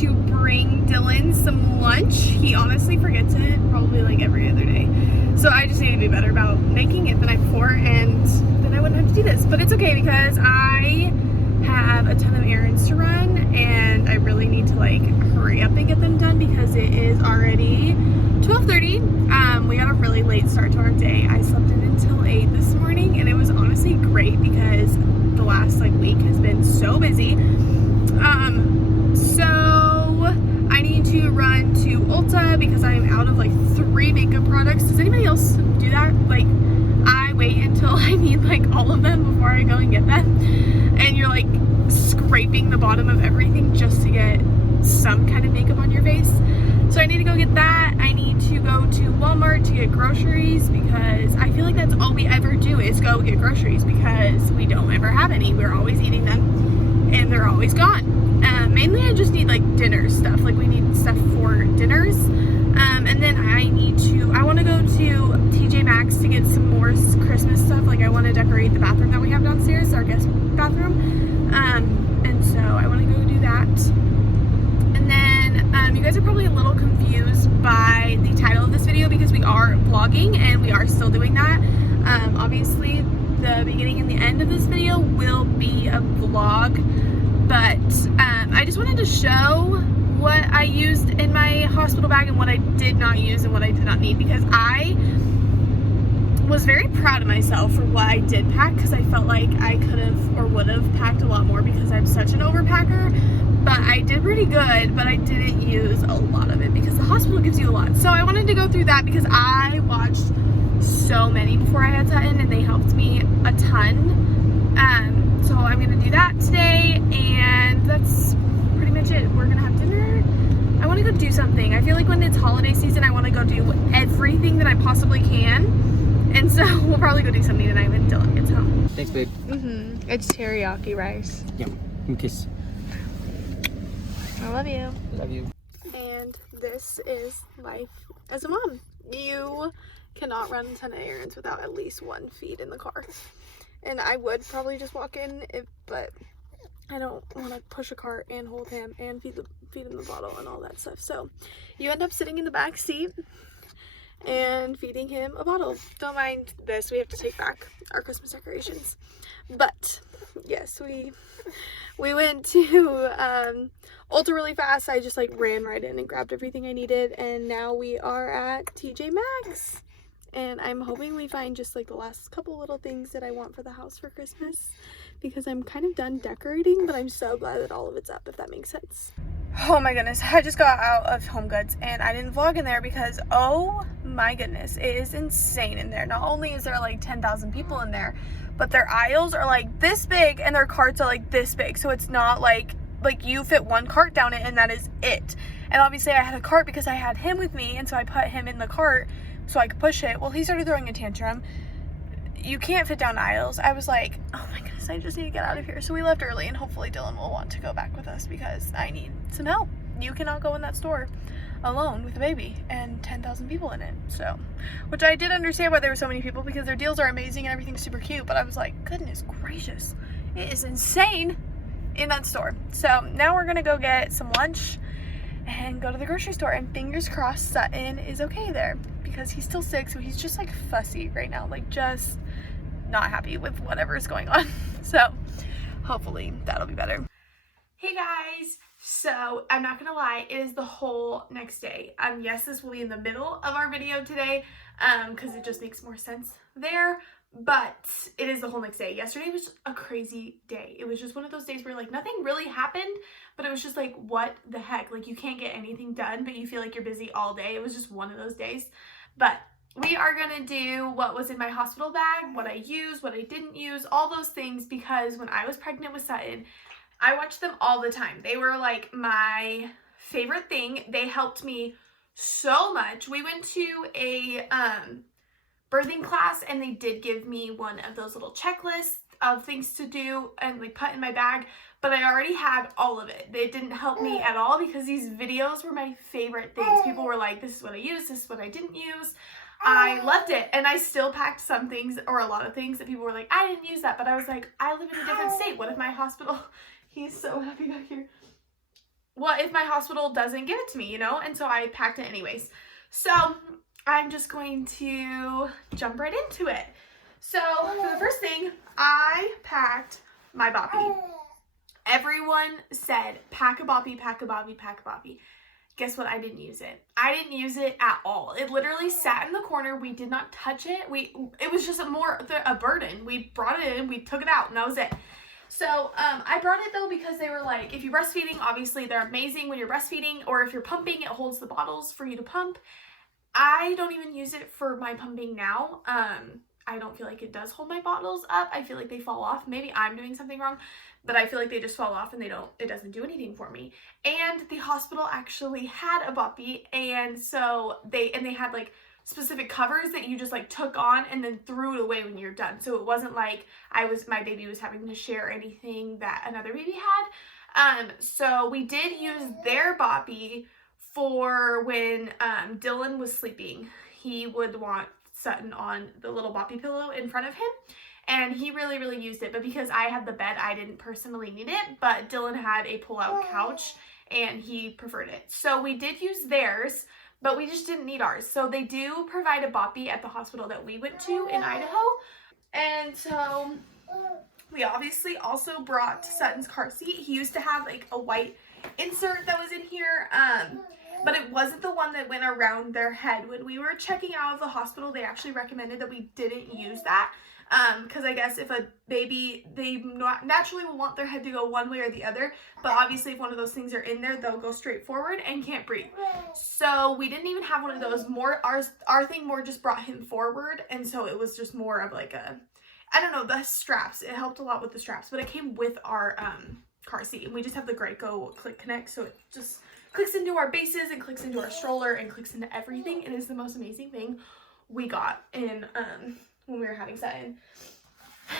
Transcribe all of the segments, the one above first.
to bring Dylan some lunch. He honestly forgets it probably like every other day. So I just need to be better about making it the night before, and then I wouldn't have to do this. But it's okay because I have a ton of errands to run, and I really need to like hurry up and get them done because it is already 12:30. We got a really late start to our day. I slept in until 8 this morning, and it was honestly great because the last like week has been so busy. So I need to run to Ulta because I'm out of like 3 makeup products. Does anybody else do that? Like, I wait until I need like all of them before I go and get them, and you're like scraping the bottom of everything just to get some kind of makeup on your face. So I need to go get that. I need to go to Walmart to get groceries because I feel like that's all we ever do is go get groceries because we don't ever have any. We're always eating them and they're always gone. Mainly I just need like dinner stuff. Like we need stuff for dinners. And then I want to go to TJ Maxx to get some more Christmas stuff. Like I want to decorate the bathroom that we have downstairs, our guest bathroom. And so I want to go do that. And then you guys are probably a little confused by the title of this video because we are vlogging and we are still doing that. Obviously the beginning and the end of this video will be a vlog, but I just wanted to show what I used in my hospital bag and what I did not use and what I did not need, because I was very proud of myself for what I did pack, because I felt like I could have or would have packed a lot more because I'm such an overpacker. But I did pretty good, but I didn't use a lot of it because the hospital gives you a lot. So I wanted to go through that because I watched so many before I had Sutton and they helped me a ton. So I'm gonna do that today, and that's pretty much it. We're gonna have dinner. I wanna go do something. I feel like when it's holiday season, I wanna go do everything that I possibly can. And so we'll probably go do something tonight when Dylan gets home. Thanks, babe. It's teriyaki rice. Yeah. Kiss. I love you. Love you. And this is life as a mom. You cannot run a ton of errands without at least 1 feed in the car. And I would probably just walk in, but I don't want to push a cart and hold him and feed him the bottle and all that stuff. So you end up sitting in the back seat and feeding him a bottle. Don't mind this. We have to take back our Christmas decorations. But yes, we went to Ulta really fast. I just like ran right in and grabbed everything I needed, and now we are at TJ Maxx. And I'm hoping we find just like the last couple little things that I want for the house for Christmas, because I'm kind of done decorating, but I'm so glad that all of it's up, if that makes sense. Oh my goodness, I just got out of Home Goods and I didn't vlog in there because, oh my goodness, it is insane in there. Not only is there like 10,000 people in there, but their aisles are like this big and their carts are like this big. So it's not like you fit 1 cart down it and that is it. And obviously I had a cart because I had him with me, and so I put him in the cart so I could push it. Well, he started throwing a tantrum. You can't fit down aisles. I was like, oh my goodness, I just need to get out of here. So we left early, and hopefully Dylan will want to go back with us because I need some help. You cannot go in that store alone with a baby and 10,000 people in it. So, which I did understand why there were so many people, because their deals are amazing and everything's super cute, but I was like, goodness gracious, it is insane in that store. So now we're gonna go get some lunch and go to the grocery store, and fingers crossed Sutton is okay there, because he's still sick, so he's just like fussy right now, like just not happy with whatever is going on. So hopefully that'll be better. Hey guys, so I'm not gonna lie, it is the whole next day. Yes, this will be in the middle of our video today because it just makes more sense there, but it is the whole next day. Yesterday was a crazy day. It was just one of those days where like nothing really happened, but it was just like, what the heck? Like you can't get anything done, but you feel like you're busy all day. It was just one of those days. But we are gonna do what was in my hospital bag, what I used, what I didn't use, all those things, because when I was pregnant with Sutton, I watched them all the time. They were like my favorite thing. They helped me so much. We went to a birthing class, and they did give me one of those little checklists of things to do and like put in my bag, but I already had all of it. It didn't help me at all because these videos were my favorite things. People were like, this is what I used, this is what I didn't use. I loved it, and I still packed some things, or a lot of things, that people were like, I didn't use that, but I was like, I live in a different state. What if my hospital, he's so happy back here. what if my hospital doesn't give it to me, you know? And so I packed it anyways. So I'm just going to jump right into it. So for the first thing, I packed my boppy. Everyone said, pack a boppy, pack a boppy, pack a boppy. Guess what? I didn't use it. I didn't use it at all. It literally sat in the corner. We did not touch it. It was just a burden. We brought it in, we took it out, and that was it. So I brought it though because they were like, if you're breastfeeding, obviously they're amazing when you're breastfeeding, or if you're pumping, it holds the bottles for you to pump. I don't even use it for my pumping now. I don't feel like it does hold my bottles up. I feel like they fall off. Maybe I'm doing something wrong, but I feel like they just fall off and it doesn't do anything for me. And the hospital actually had a boppy, and so they had like specific covers that you just like took on and then threw it away when you're done. So it wasn't like my baby was having to share anything that another baby had. So we did use their boppy for when Dylan was sleeping. He would want Sutton on the little boppy pillow in front of him, and he really, really used it. But because I had the bed, I didn't personally need it, but Dylan had a pull-out couch and he preferred it. So we did use theirs, but we just didn't need ours. So they do provide a boppy at the hospital that we went to in Idaho. And so we obviously also brought Sutton's car seat. He used to have like a white insert that was in here, but it wasn't the one that went around their head. When we were checking out of the hospital, they actually recommended that we didn't use that, because I guess if a baby, they naturally will want their head to go one way or the other, but obviously if one of those things are in there, they'll go straight forward and can't breathe. So we didn't even have one of those. Our thing more just brought him forward, and so it was just more of like I don't know, the straps. It helped a lot with the straps, but it came with our car seat, and we just have the Graco Click Connect, so it just clicks into our bases and clicks into our stroller and clicks into everything. It is the most amazing thing we got in when we were having Sutton.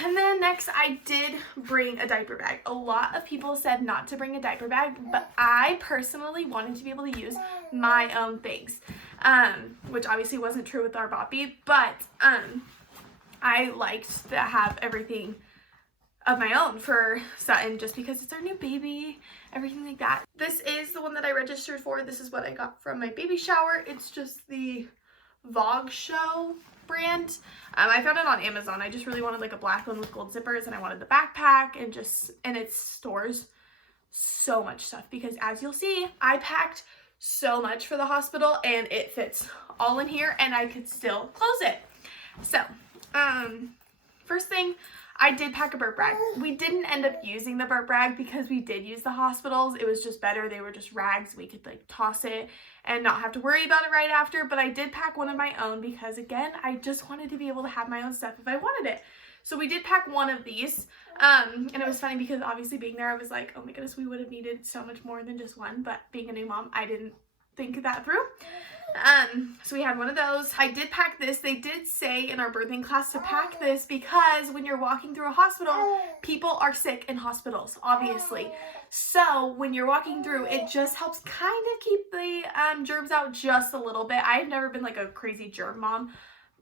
And then next, I did bring a diaper bag. A lot of people said not to bring a diaper bag, but I personally wanted to be able to use my own things, which obviously wasn't true with our boppy, but I liked to have everything of my own for Sutton just because it's our new baby, everything like that. This is the one that I registered for. This is what I got from my baby shower. It's just the Vogue Show brand. I found it on Amazon. I just really wanted like a black one with gold zippers, and I wanted the backpack, and it stores so much stuff because, as you'll see, I packed so much for the hospital and it fits all in here and I could still close it. So first thing, I did pack a burp bag. We didn't end up using the burp bag because we did use the hospitals. It was just better. They were just rags. We could like toss it and not have to worry about it right after. But I did pack one of my own because, again, I just wanted to be able to have my own stuff if I wanted it. So we did pack one of these. And it was funny because obviously being there, I was like, oh my goodness, we would have needed so much more than just one. But being a new mom, I didn't think that through. So we had one of those. I did pack this. They did say in our birthing class to pack this because when you're walking through a hospital, people are sick in hospitals, obviously. So when you're walking through, it just helps kind of keep the germs out just a little bit. I've never been like a crazy germ mom,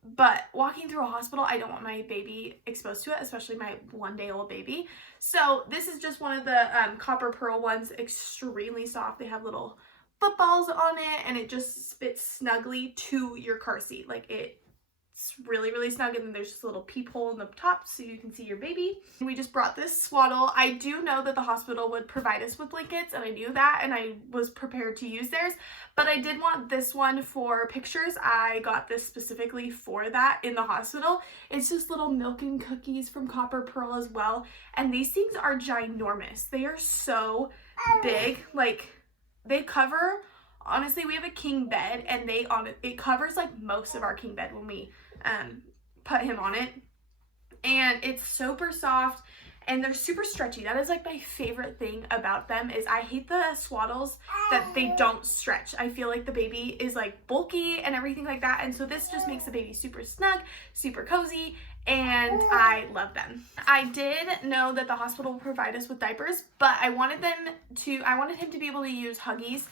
but walking through a hospital, I don't want my baby exposed to it, especially my 1-day-old baby. So this is just one of the copper pearl ones, extremely soft. They have little footballs on it and it just fits snugly to your car seat. Like it's really, really snug, and then there's just a little peephole in the top so you can see your baby. We just brought this swaddle. I do know that the hospital would provide us with blankets, and I knew that, and I was prepared to use theirs, but I did want this one for pictures. I got this specifically for that in the hospital. It's just little milk and cookies from Copper Pearl as well, and these things are ginormous. They are so big. Like, they cover, honestly, we have a king bed, and it covers like most of our king bed when we put him on it, and it's super soft and they're super stretchy. That is like my favorite thing about them. Is I hate the swaddles that they don't stretch. I feel like the baby is like bulky and everything like that, and so this just makes the baby super snug, super cozy, and I love them. I did know that the hospital will provide us with diapers, but I wanted him to be able to use Huggies.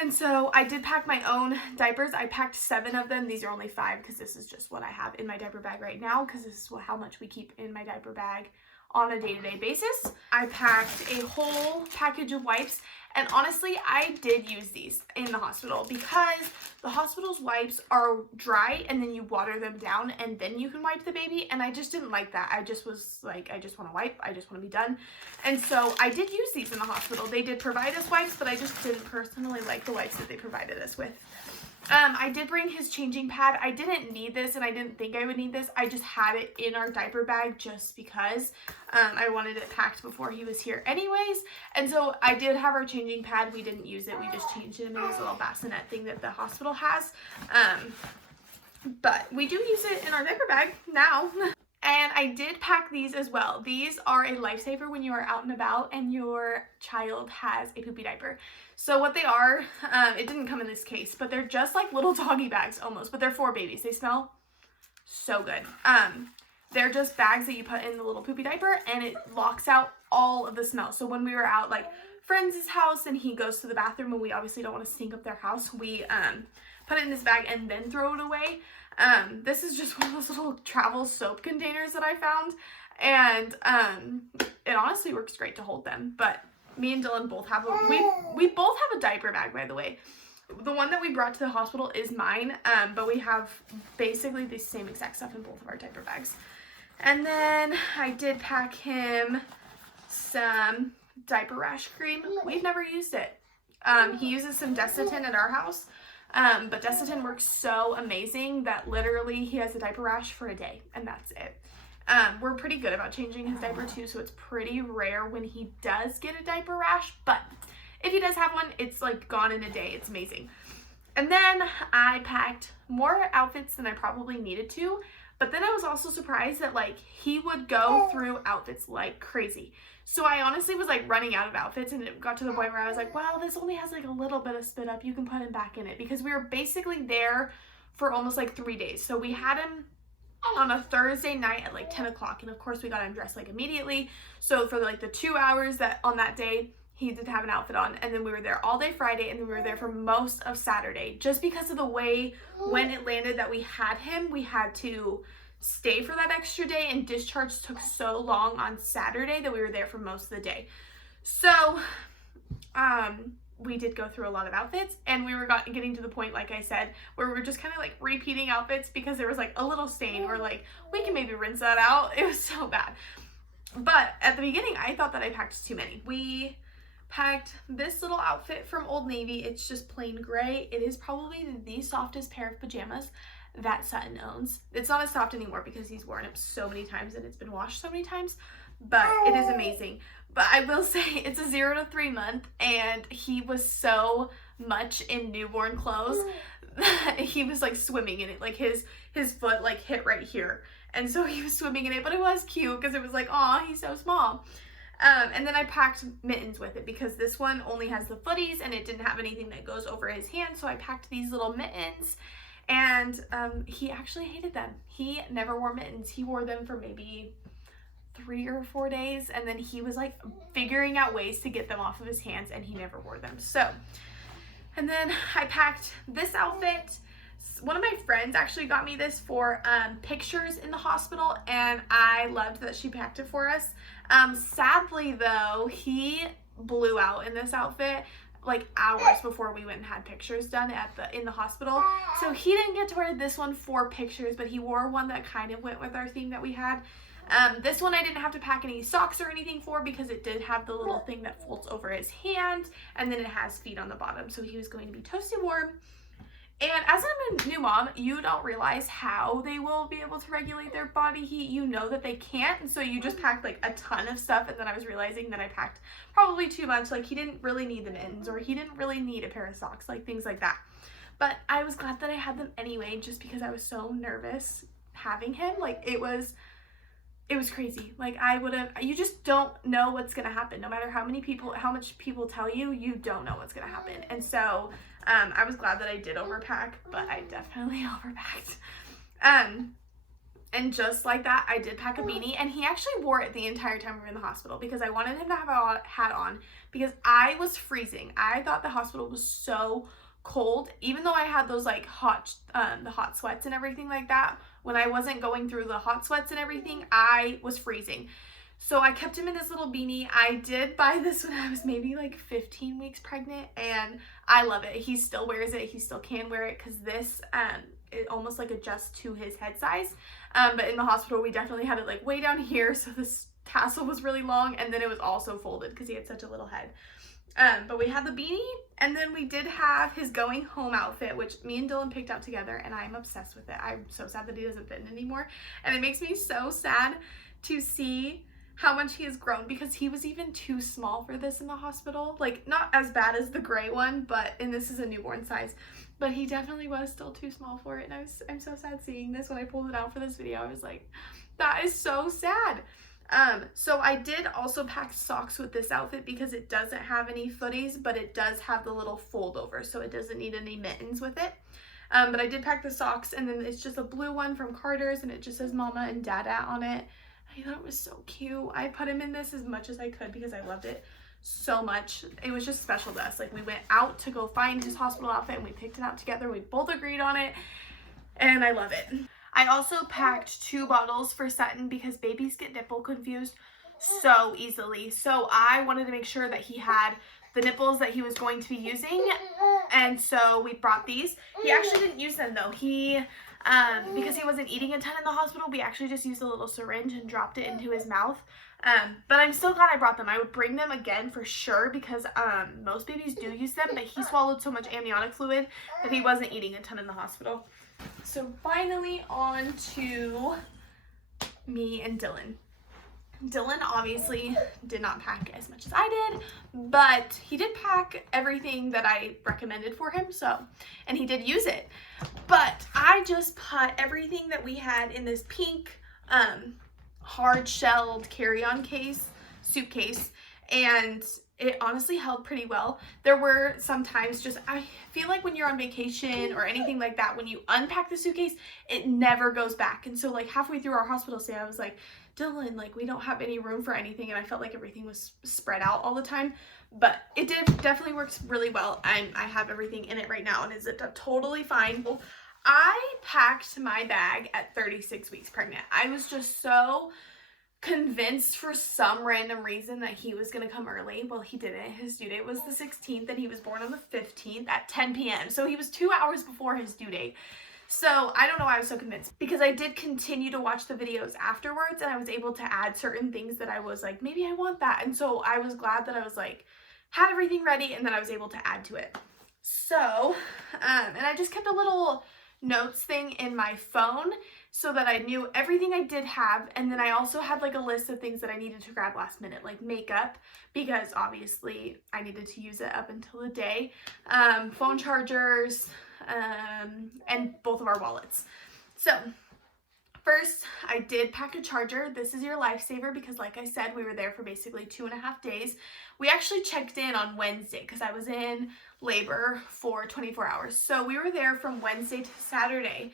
And so I did pack my own diapers. I packed 7 of them. These are only 5 because this is just what I have in my diaper bag right now, because this is how much we keep in my diaper bag on a day-to-day basis. I packed a whole package of wipes, and honestly, I did use these in the hospital because the hospital's wipes are dry and then you water them down and then you can wipe the baby, and I just didn't like that. I just was like, I just want to wipe, I just want to be done. And so I did use these in the hospital. They did provide us wipes, but I just didn't personally like the wipes that they provided us with. I did bring his changing pad. I didn't need this and I didn't think I would need this. I just had it in our diaper bag just because I wanted it packed before he was here anyways. And so I did have our changing pad. We didn't use it. We just changed it in this little bassinet thing that the hospital has. But we do use it in our diaper bag now. And I did pack these as well. These are a lifesaver when you are out and about and your child has a poopy diaper. So what they are, it didn't come in this case, but they're just like little doggy bags almost, but they're for babies. They smell so good. They're just bags that you put in the little poopy diaper and it locks out all of the smell. So when we were out like friend's house and he goes to the bathroom and we obviously don't want to stink up their house, we put it in this bag and then throw it away. This is just one of those little travel soap containers that I found, and it honestly works great to hold them. But me and Dylan both have we both have a diaper bag, by the way. The one that we brought to the hospital is mine, but we have basically the same exact stuff in both of our diaper bags. And then I did pack him some diaper rash cream. We've never used it. He uses some Desitin at our house. But Desitin works so amazing that literally he has a diaper rash for a day and that's it. We're pretty good about changing his diaper too, so it's pretty rare when he does get a diaper rash, but if he does have one, it's like gone in a day. It's amazing. And then I packed more outfits than I probably needed to, but then I was also surprised that like he would go through outfits like crazy. So I honestly was like running out of outfits, and it got to the point where I was like, well, this only has like a little bit of spit up. You can put him back in it, because we were basically there for almost like 3 days. So we had him on a Thursday night at like 10 o'clock. And of course we got him dressed like immediately. So for like the 2 hours that on that day, he didn't have an outfit on. And then we were there all day Friday, and then we were there for most of Saturday. Just because of the way when it landed that we had him, we had to stay for that extra day, and discharge took so long on Saturday that we were there for most of the day. So we did go through a lot of outfits, and we were getting to the point, like I said, where we were just kind of like repeating outfits because there was like a little stain, or like we can maybe rinse that out. It was so bad. But at the beginning I thought that I packed too many. We packed this little outfit from Old Navy. It's just plain gray. It is probably the softest pair of pajamas that Sutton owns. It's not as soft anymore because he's worn it so many times and it's been washed so many times, but it is amazing. But I will say it's a 0 to 3 month, and he was so much in newborn clothes that he was like swimming in it. Like his foot like hit right here, and so he was swimming in it. But it was cute because it was like, aw, he's so small. And then I packed mittens with it because this one only has the footies and it didn't have anything that goes over his hand. So I packed these little mittens. And he actually hated them. He never wore mittens. He wore them for maybe 3 or 4 days, and then he was like figuring out ways to get them off of his hands, and he never wore them. So, and then I packed this outfit. One of my friends actually got me this for pictures in the hospital, and I loved that she packed it for us. Sadly though, he blew out in this outfit like hours before we went and had pictures done in the hospital. So he didn't get to wear this one for pictures, but he wore one that kind of went with our theme that we had. This one I didn't have to pack any socks or anything for because it did have the little thing that folds over his hand, and then it has feet on the bottom, so he was going to be toasty warm. And as a new mom, you don't realize how they will be able to regulate their body heat. You know that they can't, and so you just packed like a ton of stuff, and then I was realizing that I packed probably too much. Like he didn't really need the mittens, or he didn't really need a pair of socks, like things like that. But I was glad that I had them anyway, just because I was so nervous having him. Like it was crazy. Like you just don't know what's gonna happen. No matter how much people tell you, you don't know what's gonna happen. And so I was glad that I did overpack, but I definitely overpacked. And just like that, I did pack a beanie, and he actually wore it the entire time we were in the hospital because I wanted him to have a hat on because I was freezing. I thought the hospital was so cold, even though I had those like the hot sweats and everything like that. When I wasn't going through the hot sweats and everything, I was freezing. So I kept him in this little beanie. I did buy this when I was maybe like 15 weeks pregnant, and I love it. He still wears it. He still can wear it because this it almost like adjusts to his head size. But in the hospital, we definitely had it like way down here, so this tassel was really long, and then it was also folded because he had such a little head. But we had the beanie, and then we did have his going home outfit, which me and Dylan picked out together, and I'm obsessed with it. I'm so sad that he doesn't fit in anymore, and it makes me so sad to see how much he has grown because he was even too small for this in the hospital. Like, not as bad as the gray one, and this is a newborn size, but he definitely was still too small for it, and I'm so sad seeing this. When I pulled it out for this video, I was like, that is so sad. So I did also pack socks with this outfit because it doesn't have any footies, but it does have the little fold over, so it doesn't need any mittens with it. But I did pack the socks, and then it's just a blue one from Carter's, and it just says Mama and Dada on it. I thought it was so cute. I put him in this as much as I could because I loved it so much. It was just special to us. Like, we went out to go find his hospital outfit, and we picked it out together. We both agreed on it, and I love it. I also packed 2 bottles for Sutton because babies get nipple confused so easily. So I wanted to make sure that he had the nipples that he was going to be using, and so we brought these. He actually didn't use them though. Because he wasn't eating a ton in the hospital, we actually just used a little syringe and dropped it into his mouth. But I'm still glad I brought them. I would bring them again for sure because most babies do use them, but he swallowed so much amniotic fluid that he wasn't eating a ton in the hospital. So finally on to me and Dylan. Dylan obviously did not pack as much as I did, but he did pack everything that I recommended for him, and he did use it. But I just put everything that we had in this pink hard-shelled carry-on suitcase, and it honestly held pretty well. There were some times I feel like when you're on vacation or anything like that, when you unpack the suitcase, it never goes back. And so like halfway through our hospital stay, I was like, Dylan, like, we don't have any room for anything, and I felt like everything was spread out all the time. But it definitely works really well. I have everything in it right now, and it's totally fine. I packed my bag at 36 weeks pregnant. I was just so convinced for some random reason that he was going to come early. Well, he didn't. His due date was the 16th, and he was born on the 15th at 10 p.m. So he was 2 hours before his due date. So I don't know why I was so convinced, because I did continue to watch the videos afterwards, and I was able to add certain things that I was like, maybe I want that. And so I was glad that I was like, had everything ready, and then I was able to add to it. So, and I just kept a little notes thing in my phone so that I knew everything I did have, and then I also had like a list of things that I needed to grab last minute, like makeup, because obviously I needed to use it up until the day, phone chargers, and both of our wallets. So first, I did pack a charger. This is your lifesaver because, like I said, we were there for basically 2.5 days. We actually checked in on Wednesday because I was in labor for 24 hours. So we were there from Wednesday to Saturday.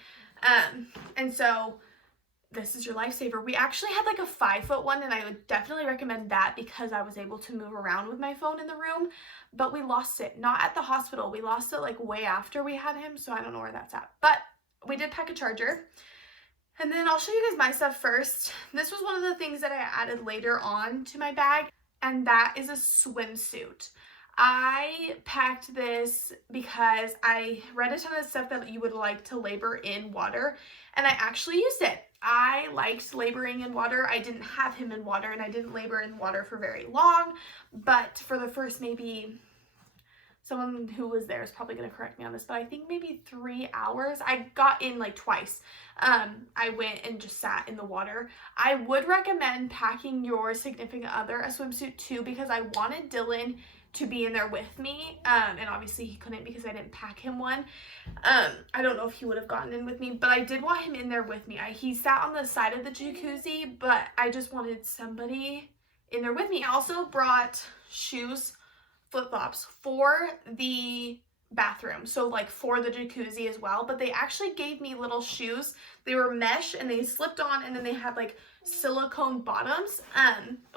And so this is your lifesaver. We actually had like a 5-foot one, and I would definitely recommend that because I was able to move around with my phone in the room, but we lost it. Not at the hospital. We lost it like way after we had him, so I don't know where that's at. But we did pack a charger. And then I'll show you guys my stuff first. This was one of the things that I added later on to my bag, and that is a swimsuit. I packed this because I read a ton of stuff that you would like to labor in water, and I actually used it. I liked laboring in water. I didn't have him in water, and I didn't labor in water for very long, but for the first maybe, someone who was there is probably going to correct me on this, but I think maybe 3 hours. I got in like twice. I went and just sat in the water. I would recommend packing your significant other a swimsuit too, because I wanted Dylan to be in there with me, and obviously he couldn't because I didn't pack him one. I don't know if he would have gotten in with me, but I did want him in there with me. He sat on the side of the jacuzzi, but I just wanted somebody in there with me. I also brought shoes, flip-flops for the bathroom, so like for the jacuzzi as well, but they actually gave me little shoes. They were mesh and they slipped on, and then they had like silicone bottoms.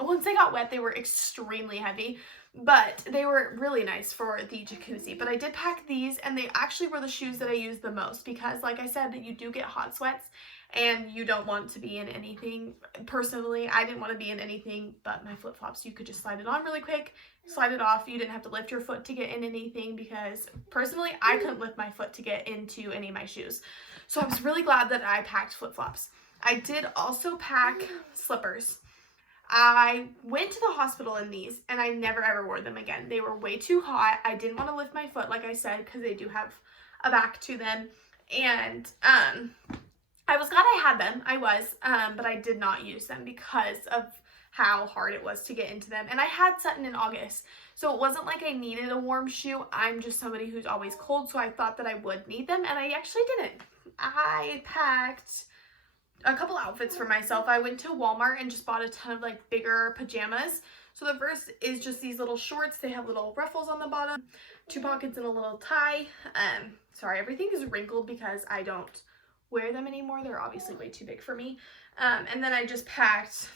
Once they got wet, they were extremely heavy, but they were really nice for the jacuzzi. But I did pack these, and they actually were the shoes that I used the most because, like I said, you do get hot sweats and you don't want to be in anything. Personally, I didn't want to be in anything but my flip-flops. You could just slide it on really quick, slide it off. You didn't have to lift your foot to get in anything because personally, I couldn't lift my foot to get into any of my shoes. So I was really glad that I packed flip-flops. I did also pack slippers. I went to the hospital in these, and I never ever wore them again. They were way too hot. I didn't want to lift my foot, like I said, because they do have a back to them. And I was glad I had them. I was, but I did not use them because of how hard it was to get into them. And I had Sutton in August, so it wasn't like I needed a warm shoe. I'm just somebody who's always cold, so I thought that I would need them, and I actually didn't. I packed a couple outfits for myself. I went to Walmart and just bought a ton of like bigger pajamas. So the first is just these little shorts. They have little ruffles on the bottom, 2 pockets and a little tie. Sorry, everything is wrinkled because I don't wear them anymore. They're obviously way too big for me. And then I just packed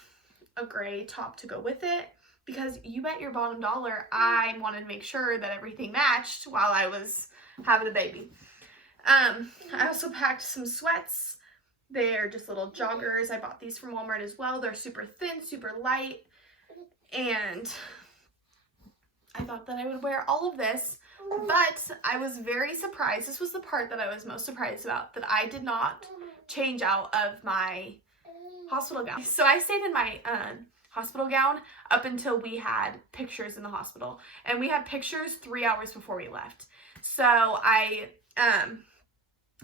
a gray top to go with it because you bet your bottom dollar I wanted to make sure that everything matched while I was having a baby. I also packed some sweats. They're just little joggers. I bought these from Walmart as well. They're super thin, super light, and I thought that I would wear all of this, but I was very surprised. This was the part that I was most surprised about, that I did not change out of my hospital gown. So I stayed in my hospital gown up until we had pictures in the hospital, and we had pictures 3 hours before we left. So I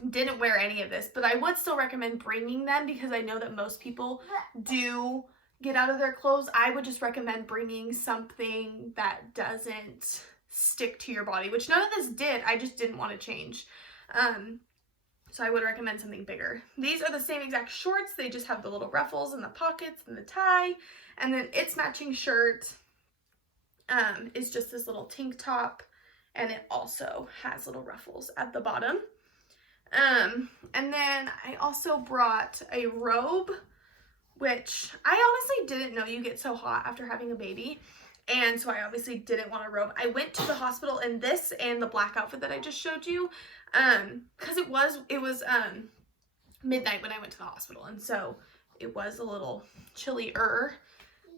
didn't wear any of this, but I would still recommend bringing them because I know that most people do get out of their clothes. I would just recommend bringing something that doesn't stick to your body, which none of this did. I just didn't want to change. So I would recommend something bigger. These are the same exact shorts. They just have the little ruffles and the pockets and the tie. And then its matching shirt is just this little tank top, and it also has little ruffles at the bottom. And then I also brought a robe, which I honestly didn't know you get so hot after having a baby. And so I obviously didn't want a robe. I went to the hospital in this and the black outfit that I just showed you, because it was midnight when I went to the hospital. And so it was a little chillier,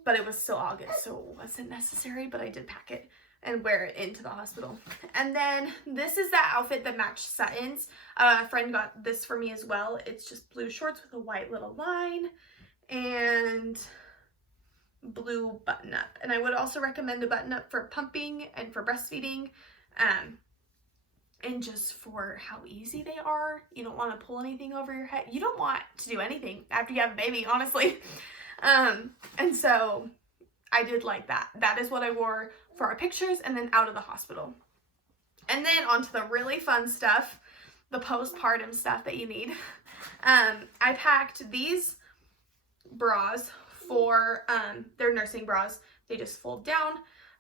but it was still August, so it wasn't necessary, but I did pack it and wear it into the hospital. And then this is that outfit that matched Sutton's. A friend got this for me as well. It's just blue shorts with a white little line and blue button up. And I would also recommend a button up for pumping and for breastfeeding, and just for how easy they are. You don't want to pull anything over your head. You don't want to do anything after you have a baby, honestly. And so I did like that. That is what I wore for our pictures and then out of the hospital. And then onto the really fun stuff, the postpartum stuff that you need. I packed these bras for, they're nursing bras. They just fold down.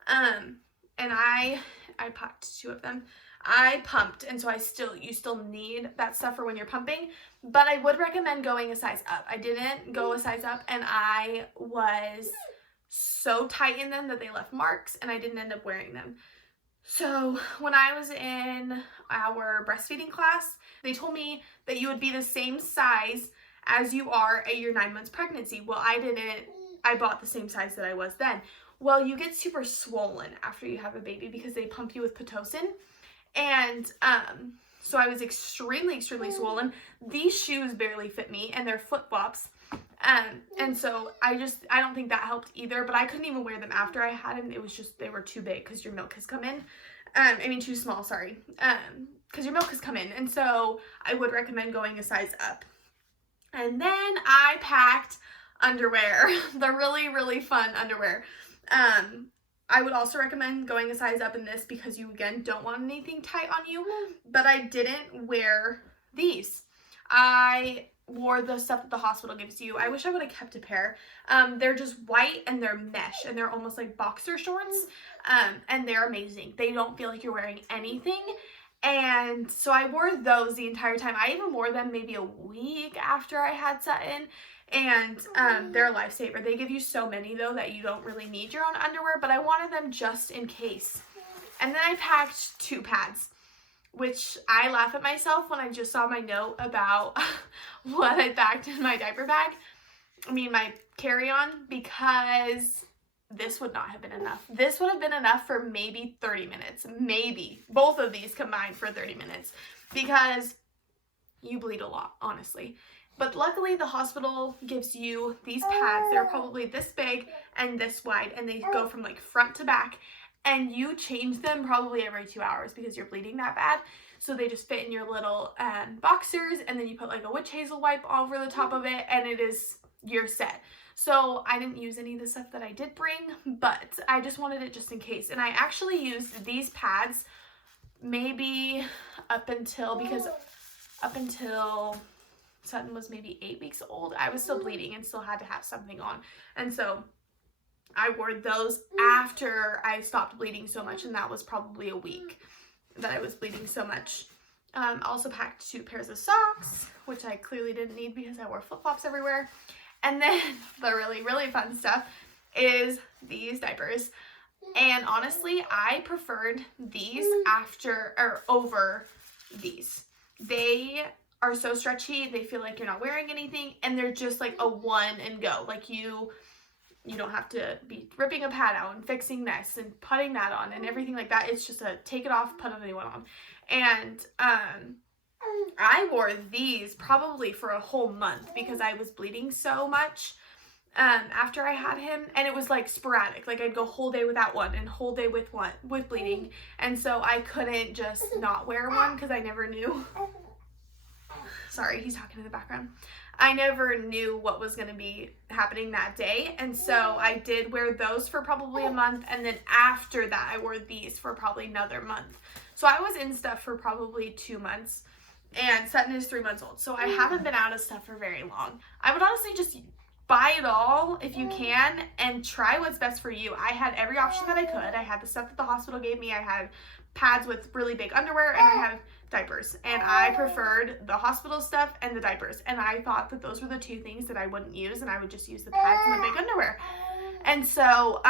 And I packed 2 of them. I pumped, and so you still need that stuff for when you're pumping, but I would recommend going a size up. I didn't go a size up, and I was so tight in them that they left marks, and I didn't end up wearing them. So when I was in our breastfeeding class, they told me that you would be the same size as you are at your 9 months pregnancy. Well, I didn't. I bought the same size that I was then. Well, you get super swollen after you have a baby because they pump you with Pitocin. And so I was extremely, extremely swollen. These shoes barely fit me, and they're flip-flops. And so I don't think that helped either, but I couldn't even wear them after I had them. It was just, they were too big because your milk has come in. Too small, sorry. Because your milk has come in. And so I would recommend going a size up. And then I packed underwear, the really, really fun underwear. I would also recommend going a size up in this because you, again, don't want anything tight on you, but I didn't wear these. I wore the stuff that the hospital gives you. I wish I would have kept a pair. They're just white and they're mesh and they're almost like boxer shorts, and they're amazing. They don't feel like you're wearing anything, And so I wore those the entire time. I even wore them maybe a week after I had Sutton. And they're a lifesaver. They give you so many though that you don't really need your own underwear, but I wanted them just in case. And then I packed 2 pads, which I laugh at myself when I just saw my note about what I packed in my diaper bag. I mean, my carry-on, because this would not have been enough. This would have been enough for maybe 30 minutes. Maybe. Both of these combined for 30 minutes. Because you bleed a lot, honestly. But luckily, the hospital gives you these pads. They're probably this big and this wide. And they go from like front to back. And you change them probably every 2 hours because you're bleeding that bad. So they just fit in your little boxers. And then you put like a witch hazel wipe over the top of it. And you're set. So I didn't use any of the stuff that I did bring, but I just wanted it just in case. And I actually used these pads maybe up until Sutton was maybe 8 weeks old. I was still bleeding and still had to have something on. And so I wore those after I stopped bleeding so much, and that was probably a week that I was bleeding so much. I also packed 2 pairs of socks, which I clearly didn't need because I wore flip-flops everywhere. And then the really, really fun stuff is these diapers. And honestly, I preferred these over these. They are so stretchy. They feel like you're not wearing anything, and they're just like a one and go. Like you don't have to be ripping a pad out and fixing this and putting that on and everything like that. It's just a take it off, put a new one on. And I wore these probably for a whole month because I was bleeding so much after I had him, and it was like sporadic. Like I'd go whole day without one and whole day with bleeding, and so I couldn't just not wear one because I never knew. Sorry, he's talking in the background. I never knew what was going to be happening that day, and so I did wear those for probably a month, and then after that I wore these for probably another month. So I was in stuff for probably 2 months. And Sutton is 3 months old, so I haven't been out of stuff for very long. I would honestly just buy it all if you can and try what's best for you. I had every option that I could. I had the stuff that the hospital gave me. I had pads with really big underwear, and I had diapers. And I preferred the hospital stuff and the diapers. And I thought that those were the 2 things that I wouldn't use, and I would just use the pads and the big underwear. And so,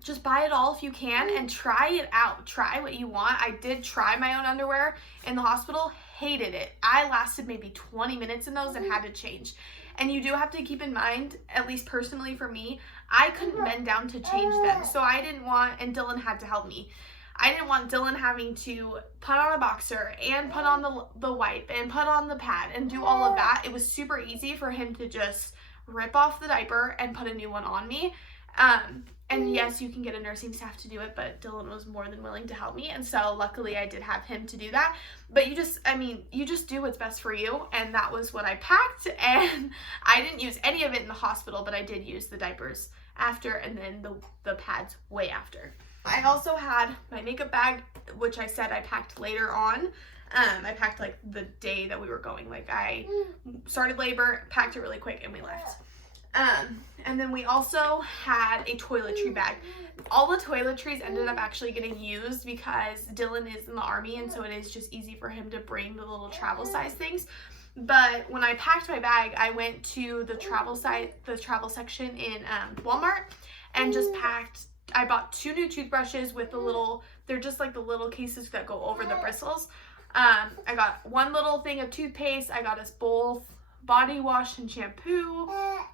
just buy it all if you can and try it out. Try what you want. I did try my own underwear in the hospital. Hated it. I lasted maybe 20 minutes in those and had to change. And you do have to keep in mind, at least personally for me, I couldn't bend down to change them. So I didn't want, and Dylan had to help me. I didn't want Dylan having to put on a boxer and put on the wipe and put on the pad and do all of that. It was super easy for him to just rip off the diaper and put a new one on me. And yes, you can get a nursing staff to do it, but Dylan was more than willing to help me. And so luckily I did have him to do that. But you just do what's best for you. And that was what I packed. And I didn't use any of it in the hospital, but I did use the diapers after, and then the pads way after. I also had my makeup bag, which I said I packed later on. I packed like the day that we were going. Like I started labor, packed it really quick, and we left. And then we also had a toiletry bag. All the toiletries ended up actually getting used because Dylan is in the Army, and so it is just easy for him to bring the little travel size things. But when I packed my bag, I went to the travel section in Walmart and just packed. I bought 2 new toothbrushes with they're just like the little cases that go over the bristles. I got 1 little thing of toothpaste. I got us both body wash and shampoo.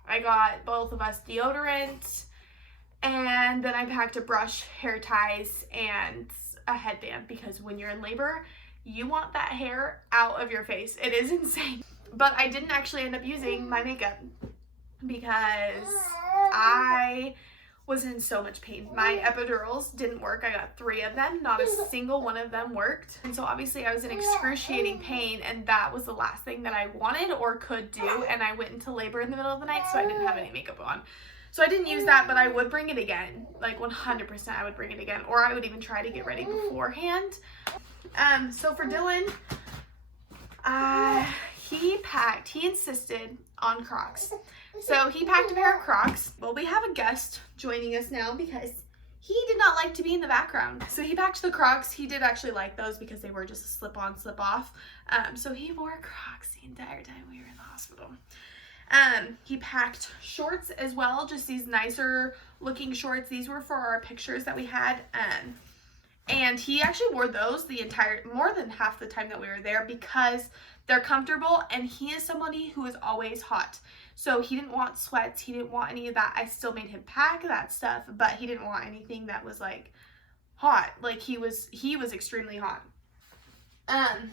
I got both of us deodorant, and then I packed a brush, hair ties, and a headband because when you're in labor, you want that hair out of your face. It is insane. But I didn't actually end up using my makeup because I was in so much pain. My epidurals didn't work. I got 3 of them. Not a single one of them worked. And so obviously I was in excruciating pain, and that was the last thing that I wanted or could do. And I went into labor in the middle of the night, so I didn't have any makeup on. So I didn't use that, but I would bring it again. Like 100% I would bring it again. Or I would even try to get ready beforehand. So for Dylan, he insisted on Crocs. So he packed a pair of Crocs. Well, we have a guest joining us now because he did not like to be in the background. So he packed the Crocs. He did actually like those because they were just a slip-on, slip-off. So he wore Crocs the entire time we were in the hospital. He packed shorts as well, just these nicer looking shorts. These were for our pictures that we had. And he actually wore those more than half the time that we were there because they're comfortable, and he is somebody who is always hot. So he didn't want sweats. He didn't want any of that. I still made him pack that stuff, but he didn't want anything that was like hot. Like he was extremely hot. And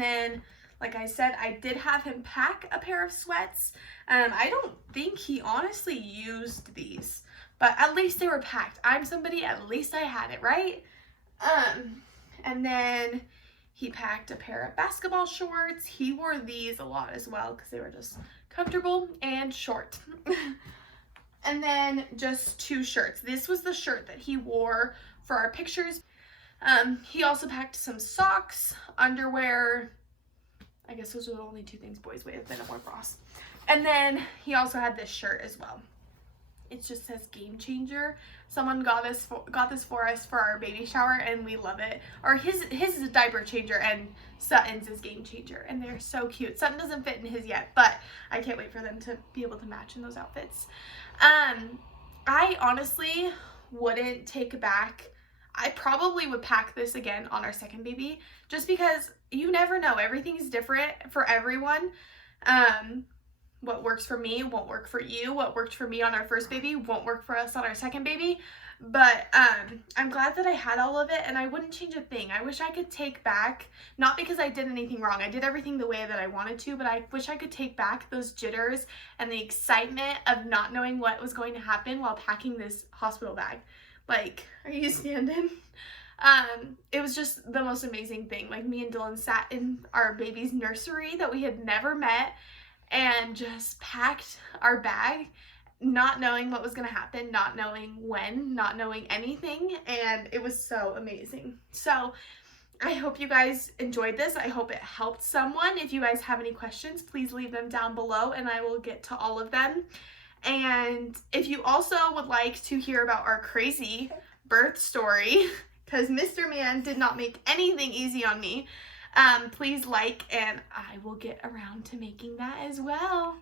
then, like I said, I did have him pack a pair of sweats. I don't think he honestly used these, but at least they were packed. I'm somebody, at least I had it, right? And then he packed a pair of basketball shorts. He wore these a lot as well because they were just comfortable and short. And then just 2 shirts. This was the shirt that he wore for our pictures. He also packed some socks, underwear. I guess those were the only 2 things boys weighed, then a more bras. And then he also had this shirt as well. It just says Game Changer. Someone got this for us for our baby shower, and we love it. Or his is a diaper changer, and Sutton's is Game Changer, and they're so cute. Sutton doesn't fit in his yet, but I can't wait for them to be able to match in those outfits. I honestly wouldn't take back. I probably would pack this again on our second baby, just because you never know. Everything's different for everyone. What works for me won't work for you. What worked for me on our first baby won't work for us on our second baby. But I'm glad that I had all of it, and I wouldn't change a thing. I wish I could take back, not because I did anything wrong. I did everything the way that I wanted to, but I wish I could take back those jitters and the excitement of not knowing what was going to happen while packing this hospital bag. Like, are you standing? It was just the most amazing thing. Like, me and Dylan sat in our baby's nursery that we had never met and just packed our bag, not knowing what was going to happen, not knowing when, not knowing anything, and it was so amazing. So I hope you guys enjoyed this. I hope it helped someone. If you guys have any questions, please leave them down below and I will get to all of them. And if you also would like to hear about our crazy birth story, because Mr. Man did not make anything easy on me, please like, and I will get around to making that as well.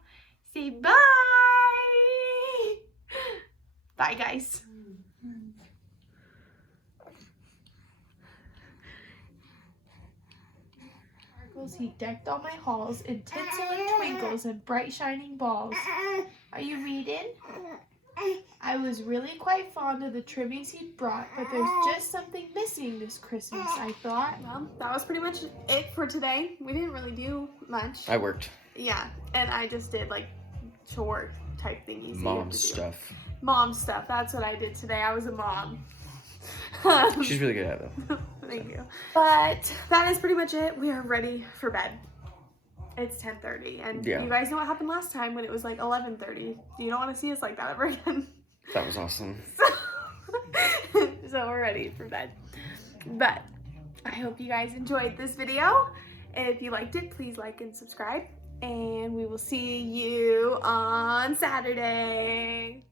Say bye! Bye, guys. He decked all my halls in tinsel and twinkles and bright shining balls. Are you reading? I was really quite fond of the trimmings he'd brought, but there's just something missing this Christmas, I thought. Well, that was pretty much it for today. We didn't really do much. I worked. Yeah, and I just did like chore type thingies. Mom stuff. Mom stuff. That's what I did today. I was a mom. She's really good at it. Thank you. But that is pretty much it. We are ready for bed. It's 10:30, and yeah. You guys know what happened last time when it was like 11:30. You don't want to see us like that ever again. That was awesome. So we're ready for bed. But I hope you guys enjoyed this video. If you liked it, please like and subscribe, and we will see you on Saturday.